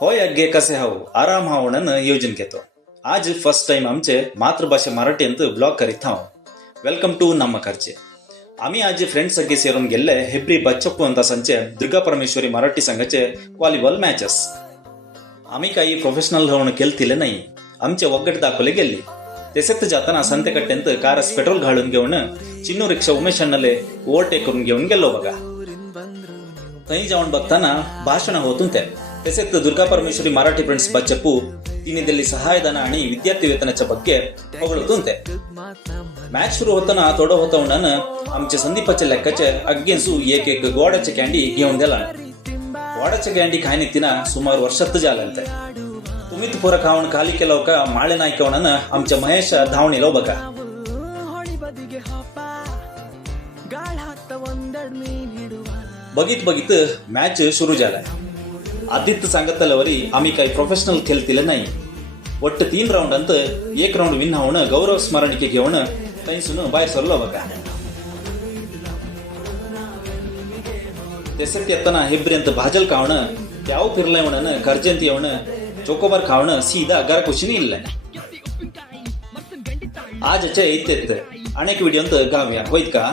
होय अग्गे कसे हाव आराम हावणन योजन घेतो आज फर्स्ट टाइम आमचे मातृभाषे मराठींत ब्लॉग करीत हाव वेलकम टू ನಮ್ಮ ಖರ್ಚೆ आम्ही आज फ्रेंड्स सगळे सेरून गेल्ले हेब्री बच्चप्पू तासांचे दुर्गा परमेश्वरी मराठी संघाचे व्हॉलीबॉल मॅचेस आम्ही काही प्रोफेशनल राहून केलतिले नाही आमचे वगट दाखवले गेले तेसत जाताना संतेकट्ट्यांत कारस पेट्रोल घालून घेऊन चिन्नू रिक्षा उमेश अण्णाले ओव्हरटेक करून घेऊन गेलो बघा थंय जाऊन बघताना भाषण होतून ते ಪ್ರಸಕ್ತ ದುರ್ಗಾ ಪರಮೇಶ್ವರಿ ಮರಾಠಿ ಫ್ರೆಂಡ್ಸ್ ಬಚ್ಚಪ್ಪು ದಿನದಲ್ಲಿ ಸಹಾಯಧನ ಹಣಿ ವಿದ್ಯಾರ್ಥಿ ವೇತನ ಚ ಬಗ್ಗೆ ಹೊಗಳುತ್ತಂತೆ ಮ್ಯಾಚ್ ಶುರು ಹೊತ್ತನ ತೊಡೋ ಹೊತ್ತವಣ್ಣನ ಆಮಚೆ ಸಂದೀಪಚೆ ಲೆಕ್ಕಚೆ ಅಗ್ಗೆನ್ಸು ಏಕೇಕ ಗೋಡಚ ಕ್ಯಾಂಡಿ ಗೇವಂದೆಲ್ಲ ಗೋಡಚ ಕ್ಯಾಂಡಿ ಕಾಯ್ನಿತ್ತಿನ ಸುಮಾರು ವರ್ಷತ್ತು ಜಾಲಂತೆ. ತುಮಿತ್ ಪುರ ಕಾವಣ ಖಾಲಿ ಕೆಲವಕ ಮಾಳೆ ನಾಯ್ಕವಣನ ಆಮಚೆ ಮಹೇಶ ಧಾವಣಿ ಲೋಬಕ ಬಗಿತ್ ಬಗಿತ್ ಮ್ಯಾಚ್ ಶುರು ಜಾಲ. ಹಾಪ ಗಾಳ ಹಾಕ್ತ ಒಂದೆರಡ್ ಮೀನ್ ಹಿಡುವ बघित बघित मॅच सुरू झालाय आदित्य सांगितल्यावरी आम्ही काही प्रोफेशनल खेळतील नाही ಒಟ್ಟು तीन राऊंड अंत एक राऊंड विन होऊन गौरव स्मरणिके घेऊन तैसून बाहेर सरलो बघा तेसत येताना हेब्र्यंत भाजल खावणं त्याव फिरलंय म्हणून गर्जंत येऊन चोकोबार खावणं सीधा घर कुशीने इल्लंय आजच्या इत्येत अनेक व्हिडिओंत गावया होईत का